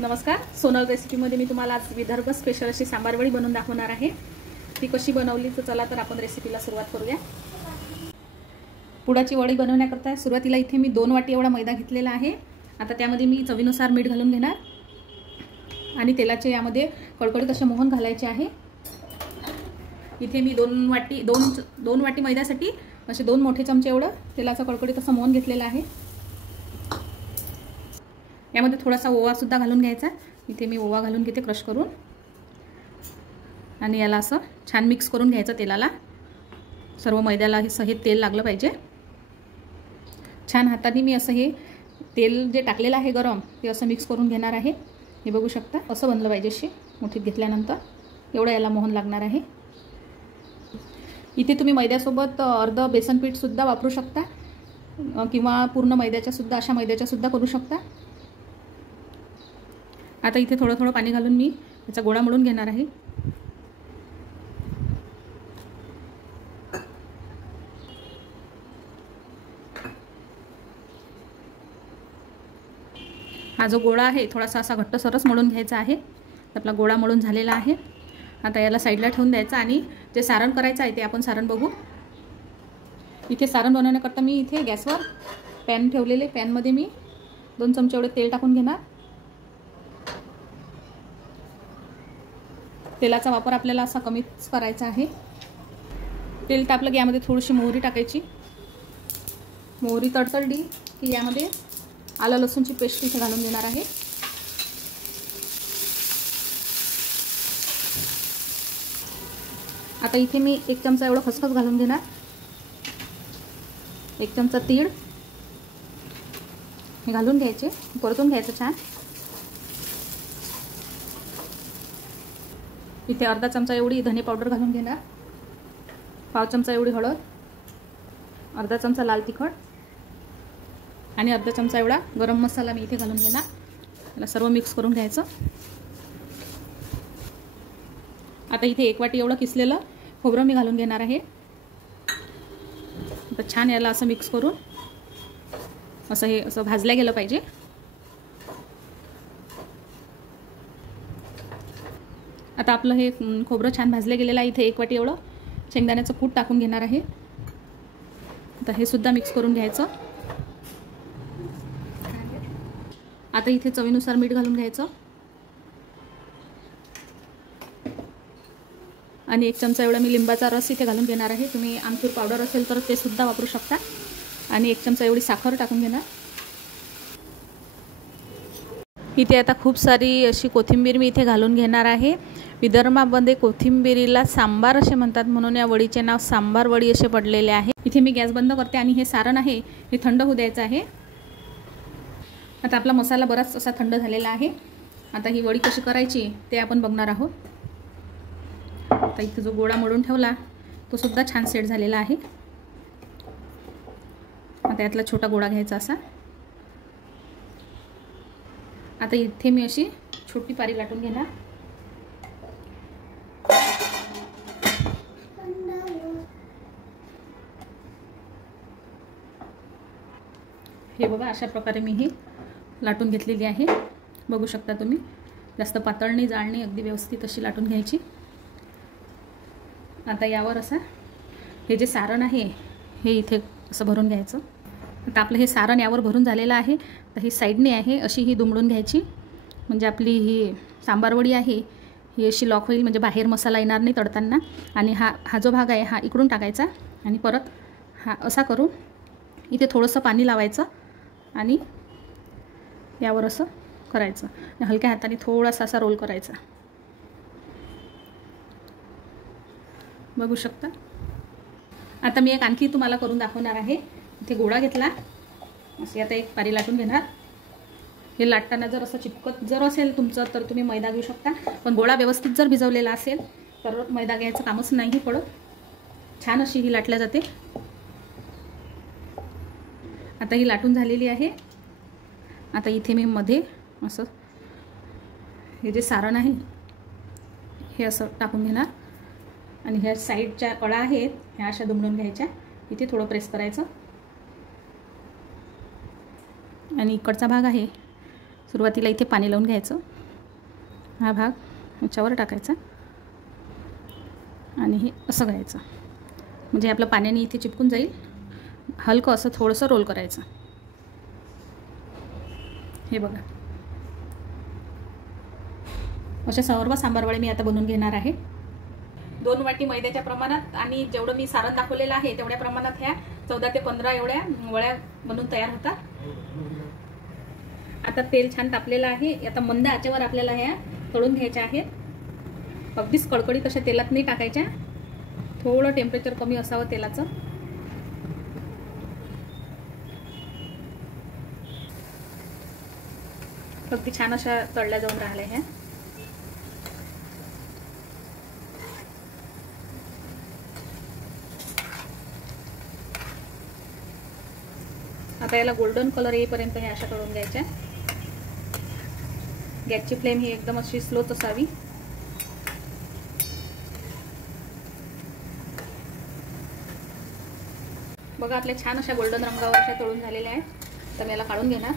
नमस्कार, सोनल रेसिपीमध्ये मी तुम्हाला आज विदर्भ स्पेशल अशी सांबार वडी बनवून दाखवणार आहे। ती कशी बनवली तर चला तर आपण रेसिपीला सुरुवात करूया। पुडाची वडी बनवण्याकरता सुरुवातीला इथे मी 2 वाटी एवढा मैदा घेतलेला आहे। आता त्यामध्ये मी चवीनुसार मीठ घालून घेणार आणि तेलाचे यामध्ये कडकडीत असे मोहन घालायचे आहे। इथे मी 2 वाटी मैद्यासाठी असे 2 मोठे चमचे एवढं तेलाचा कडकडीत असं मोहन घेतलेला आहे। यामध्ये थोडासा ओवा सुद्धा घालून घ्यायचा। इथे मी ओवा घालून घेते क्रश करून आणि याला असं छान मिक्स करून घ्यायचं तेलाला। सर्व मैद्याला हे तेल लागलं पाहिजे। छान हाताने मी असं हे तेल जे टाकलेलं आहे गरम ते असं मिक्स करून घेणार आहे। हे बघू शकता असं बनलं पाहिजे। अशी मुठीत घेतल्यानंतर एवढं याला मोहन लागणार आहे। इथे तुम्ही मैद्यासोबत अर्ध बेसन पीठ सुद्धा वापरू शकता किंवा पूर्ण मैद्याच्या सुद्धा अशा मैद्याच्या सुद्धा करू शकता। आता इथे थोडं थोडं पाणी घालून मी याचा गोळा मळून घेणार आहे। हा जो गोळा आहे थोडासा असा घट्ट सरस मळून घ्यायचा आहे। आपला गोळा मळून झालेला आहे। आता याला साईडला ठेवून द्यायचा आणि जे सारण करायचं आहे ते आपण सारण बघू। इथे सारण बनवण्याकरता मी इथे गॅसवर पॅन ठेवलेले। पॅनमध्ये मी 2 चमचे एवढे तेल टाकून घेणार। तेलाचा वापर आपल्याला असा कमीच करायचा आहे। तेल तापलं की यामध्ये थोडीशी मोहरी टाकायची। मोहरी तडतडली की यामध्ये आलं लसूणची पेस्ट इथे घालून देणार आहे। आता इथे मी 1 चमचा एवढं खसखस घालून घेणार। 1 चमचा तीळ हे घालून घ्यायचे, परतून घ्यायचं छान। इथे अर्धा चमचा एवढी धने पावडर घालून घेणार। पाव चमचा एवढी हळद, अर्धा चमचा लाल तिखट आणि अर्धा चमचा एवढा गरम मसाला मी इथे घालून घेणार। याला सर्व मिक्स करून घ्यायचं। आता इथे 1 वाटी एवढं किसलेलं खोबरं मी घालून घेणार आहे। आता छान याला असं मिक्स करून हे असं भाजलं गेलं पाहिजे। आता आपलं हे खोबरं छान भाजलं गेलेलं आहे। इथे 1 वाटी एवढं शेंगदाण्याचं कूट टाकून घेणार आहे। आता हे सुद्धा मिक्स करून घ्यायचं। आता इथे चवीनुसार मीठ घालून घ्यायचं आणि 1 चमचा एवढा मी लिंबाचा रस इथे घालून घेणार आहे। तुम्ही आमचूर पावडर असेल तर ते सुद्धा वापरू शकता आणि 1 चमचा एवढी साखर टाकून घेणार। इथे आता खूप सारी अशी कोथिंबीर मी इथे घालून घेणार आहे। विदर्भामध्ये कोथिंबीरीला सांबार असे म्हणतात, म्हणून या वडीचे नाव सांबार वडी असे पडलेले आहे। इथे मी गॅस बंद करते आणि हे सारण आहे हे थंड होऊ द्यायचं आहे। आता आपला मसाला बराच असा थंड झालेला आहे। आता ही वडी कशी करायची ते आपण बघणार आहोत। आता इथे जो गोळा मळून ठेवला तो सुद्धा छान सेट झालेला आहे। आता यातला छोटा गोळा घ्यायचा असा। आता इथे मी अशी छोटी पारी लाटून घेणार। हे बघा अशा प्रकारे मी ही लाटून घेतलेली आहे। बघू शकता तुम्ही, जास्त पातळ नाही जाड नाही, अगदी व्यवस्थित अशी लाटून घ्यायची। आता यावर असं हे जे सारण आहे हे इथे असं भरून घ्यायचं। आता आपलं हे सारण यावर भरून झालेलं आहे। तर ही साईडने आहे अशी ही दुमडून घ्यायची, म्हणजे आपली ही सांबार वडी आहे ही अशी लॉक होईल, म्हणजे बाहेर मसाला येणार नाही तळताना। आणि हा जो भाग आहे हा इकडून टाकायचा आणि परत हा असा करून इथे थोडंसं पाणी लावायचं आणि यावर असं करायचं। हलक्या हाताने थोडासा असा रोल करायचा। बघू शकता। आता मी एक आणखी तुम्हाला करून दाखवणार आहे। इथे गोळा घेतला असे, आता एक पारी लाटून घेणार। हे लाटताना जर असं चिपकत जर असेल तुमचं तर तुम्ही मैदा घेऊ शकता, पण गोळा व्यवस्थित जर भिजवलेला असेल तर मैदा घ्यायचं कामच नाही पडत। छान अशी ही लाटल्या जाते। आता ही लाटून झालेली आहे। आता इथे मी मध्ये असं हे जे सारण आहे हे असं टाकून घेणार आणि ह्या साईडच्या कळा आहेत ह्या अशा दुमडून घ्यायच्या। इथे थोडं प्रेस करायचं आणि इकडचा भाग आहे सुरुवातीला इथे पाणी लावून घ्यायचं, हा भाग याच्यावर टाकायचा आणि हे असं करायचं, म्हणजे आपलं पाण्याने इथे चिपकून जाईल. हलकं असं थोडंसं रोल करायचं. हे बघा, अशा सर्व सांबारवड्या मी आता बनवून घेणार आहे. 2 वाटी मैद्याच्या प्रमाणात आणि जेवढं मी सारण दाखवलेलं आहे तेवढ्या प्रमाणात ह्या 14 ते 15 एवढ्या वड्या बनवून तयार होतात. आता तेल छान तापलेलं आहे. आता मंद आचेवर आपल्याला ह्या तळून घ्यायच्या आहेत. अगदीच कडकडीत अशा तेलात नाही टाकायच्या, थोडं टेम्परेचर कमी असावं तेलाचं. अगदी छान अशा तळल्या जाऊन राहिल्या ह्या. आता याला गोल्डन कलर येईपर्यंत हे अशा तळून घ्यायच्या. गॅसची फ्लेम ही एकदम अशी स्लोच असावी. बघा, आपल्या छान अशा गोल्डन रंगावर अशा तळून झालेल्या आहेत. तर मी याला काढून घेणार.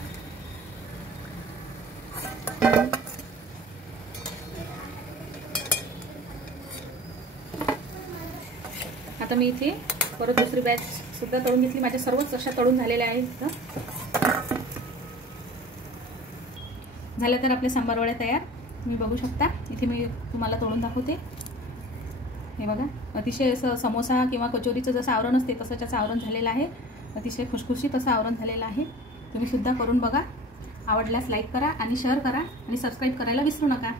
आता मी इथे परत दुसरी बॅच सुद्धा तळून घेतली. माझ्या सर्वच अशा तळून झालेल्या आहेत. झाल्या तर आपल्या सांबारवड्या तयार. तुम्ही बघू शकता, इथे मी तुम्हाला तळून दाखवते. हे बघा, अतिशय असं समोसा किंवा कचोरीचं जसं आवरण असते तसं त्याचं आवरण झालेलं आहे. अतिशय खुशखुशीत असं आवरण झालेलं आहे. तुम्ही सुद्धा करून बघा. आवडल्यास लाईक करा आणि शेअर करा आणि सबस्क्राईब करायला विसरू नका.